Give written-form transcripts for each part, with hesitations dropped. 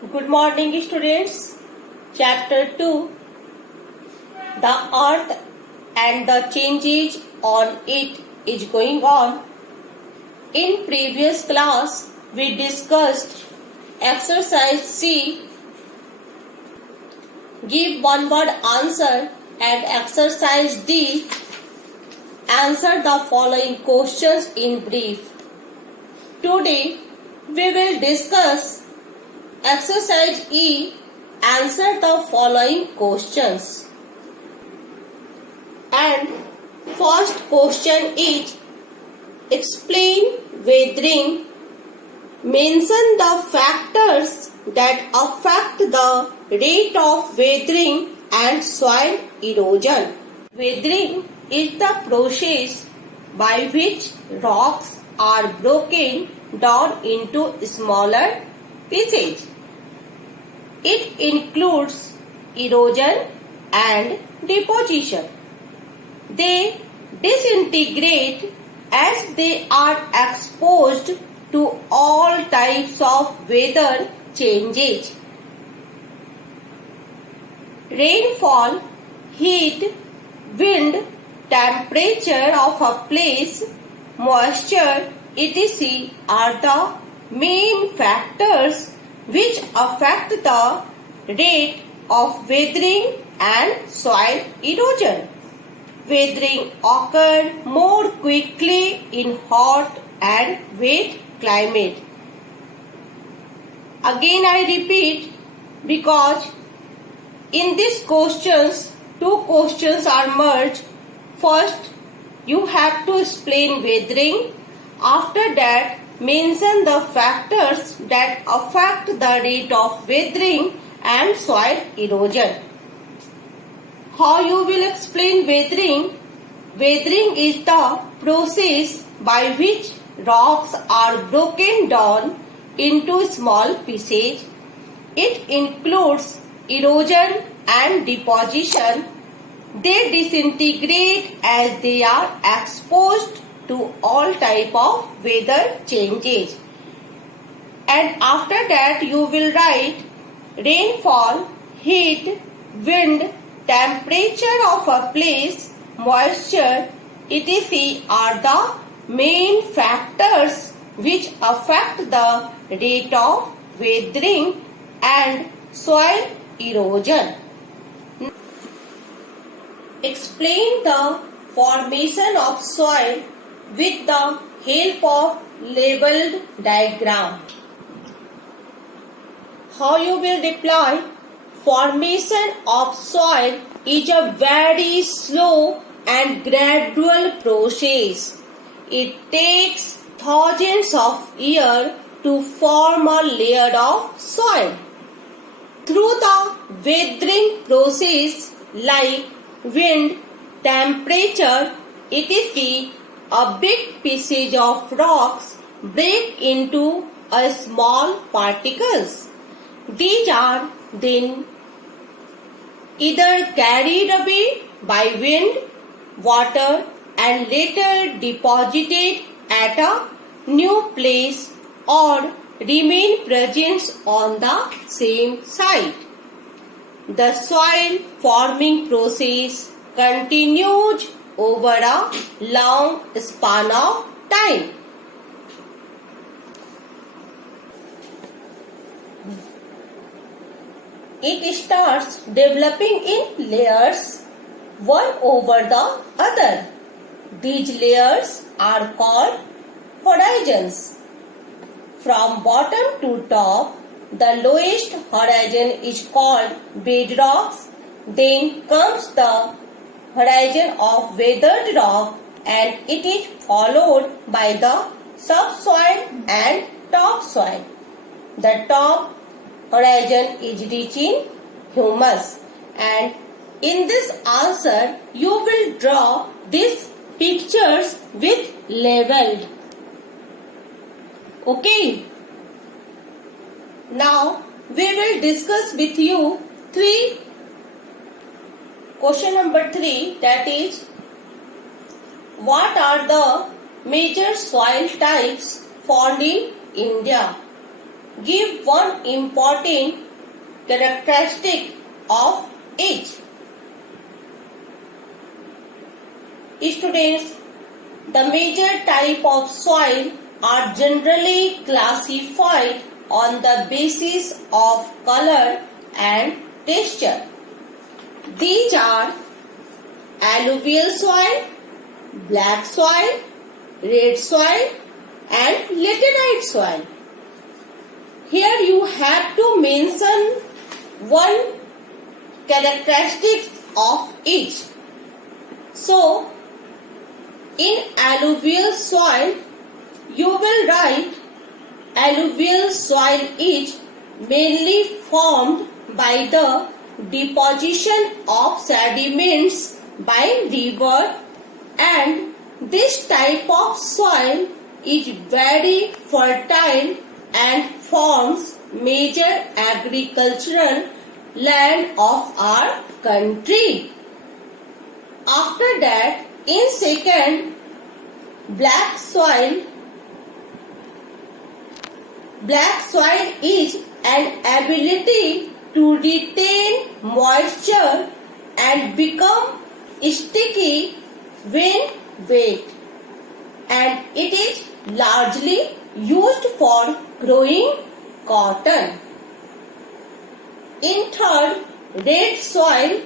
Good morning, students. Chapter 2, The Earth and the changes on it is going on. In previous class, we discussed exercise C. Give one word answer, and exercise D. Answer the following questions in brief. Today, we will discuss exercise E. Answer the following questions. And first question is, explain weathering. Mention the factors that affect the rate of weathering and soil erosion. Weathering is the process by which rocks are broken down into smaller pieces. It includes erosion and deposition. They disintegrate as they are exposed to all types of weather changes. Rainfall, heat, wind, temperature of a place, moisture, etc. are the main factors which affect the rate of weathering and soil erosion. Weathering occurs more quickly in hot and wet climate. Again I repeat, because in these questions, two questions are merged. First, you have to explain weathering. After that, mention the factors that affect the rate of weathering and soil erosion. How you will explain weathering? Weathering is the process by which rocks are broken down into small pieces. It includes erosion and deposition. They disintegrate as they are exposed to all type of weather changes. And after that you will write rainfall, heat, wind, temperature of a place, moisture, etc. are the main factors which affect the rate of weathering and soil erosion. Explain the formation of soil with the help of labeled diagram. How you will reply? Formation of soil is a very slow and gradual process. It takes thousands of years to form a layer of soil. Through the weathering process like wind, temperature, etc., a big pieces of rocks break into a small particles. These are then either carried away by wind, water, and later deposited at a new place or remain present on the same site. The soil forming process continues over a long span of time. It starts developing in layers, one over the other. These layers are called horizons. From bottom to top, the lowest horizon is called bedrocks. Then comes the horizon of weathered rock, and it is followed by the subsoil and topsoil. The top horizon is rich in humus, and in this answer you will draw these pictures with labeled. Okay. Now we will discuss with you question number 3, that is, what are the major soil types found in India? give one important characteristic of each. Students, the major type of soil are generally classified on the basis of color and texture. These are alluvial soil, black soil, red soil and laterite soil. Here you have to mention one characteristic of each. So, in alluvial soil, you will write alluvial soil is mainly formed by the deposition of sediments by river, and this type of soil is very fertile and forms major agricultural land of our country. After that, in second, black soil. Black soil is an ability to retain moisture and become sticky when wet, and it is largely used for growing cotton. In third, red soil.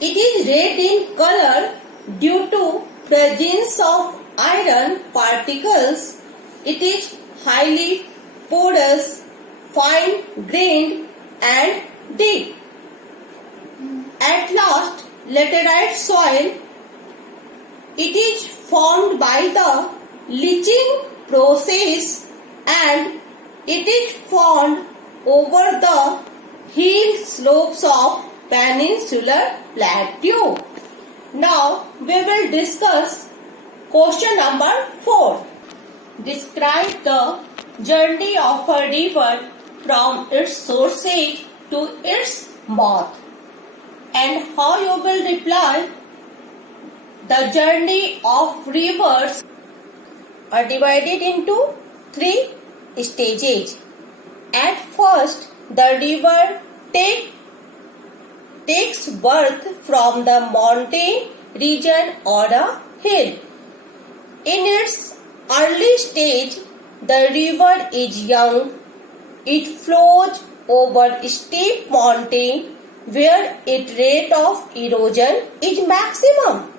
It is red in color due to presence of iron particles. It is highly porous, fine-grained and deep. At last, laterite soil. It is formed by the leaching process and it is found over the hill slopes of peninsular plateau. Now we will discuss question number 4. Describe the journey of a river from its sources to its mouth. And how you will reply? The journey of rivers are divided into 3 stages. At first, the river takes birth from the mountain region or a hill. In its early stage, the river is young. It flows over steep mountain where its rate of erosion is maximum.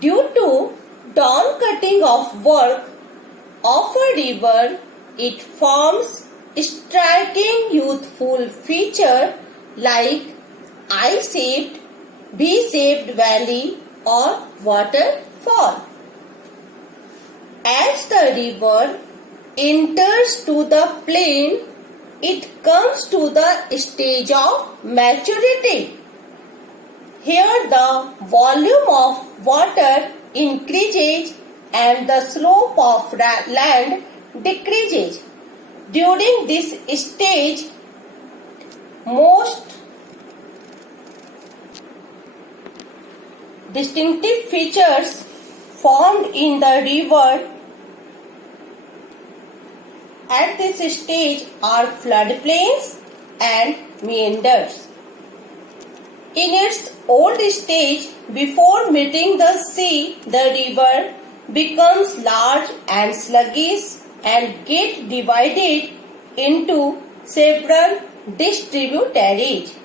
Due to down cutting of work of a river, it forms striking youthful feature like I-shaped, V-shaped valley or waterfall. As the river enters to the plain, it comes to the stage of maturity. Here the volume of water increases and the slope of land decreases. During this stage, most distinctive features formed in the river at this stage are floodplains and meanders. In its old stage, before meeting the sea, the river becomes large and sluggish and get divided into several distributaries.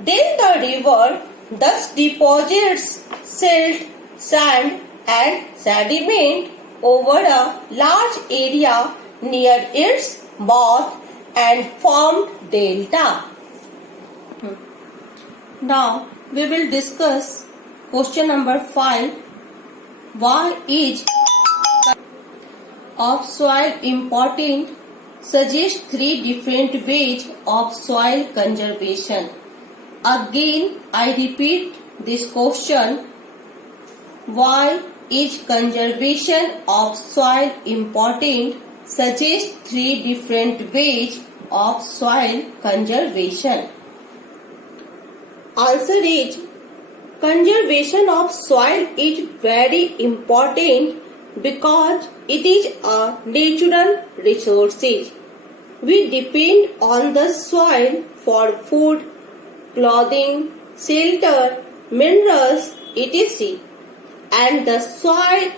Then the river thus deposits silt, sand and sediment over a large area near its mouth and formed delta. Now we will discuss question number 5. Why is of soil important? Suggest 3 different ways of soil conservation. Again, I repeat this question. Why is conservation of soil important? Suggest 3 different ways of soil conservation. Answer is, conservation of soil is very important because it is a natural resource. we depend on the soil for food, clothing, shelter, minerals, etc. And the soil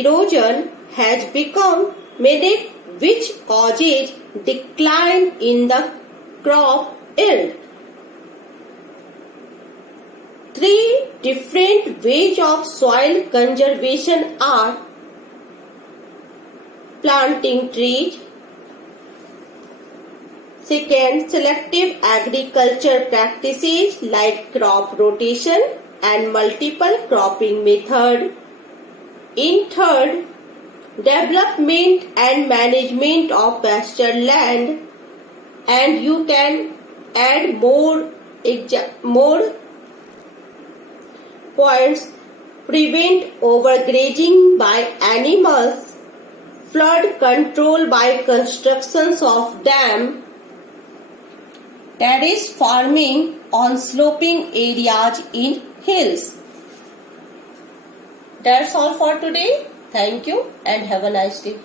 erosion has become many, which causes decline in the crop yield. Three different ways of soil conservation are: planting trees, second, selective agriculture practices like crop rotation and multiple cropping method. In third, development and management of pasture land, and you can add more points: prevent overgrazing by animals, flood control by constructions of dam, terrace farming on sloping areas in hills. That's all for today. Thank you and have a nice day.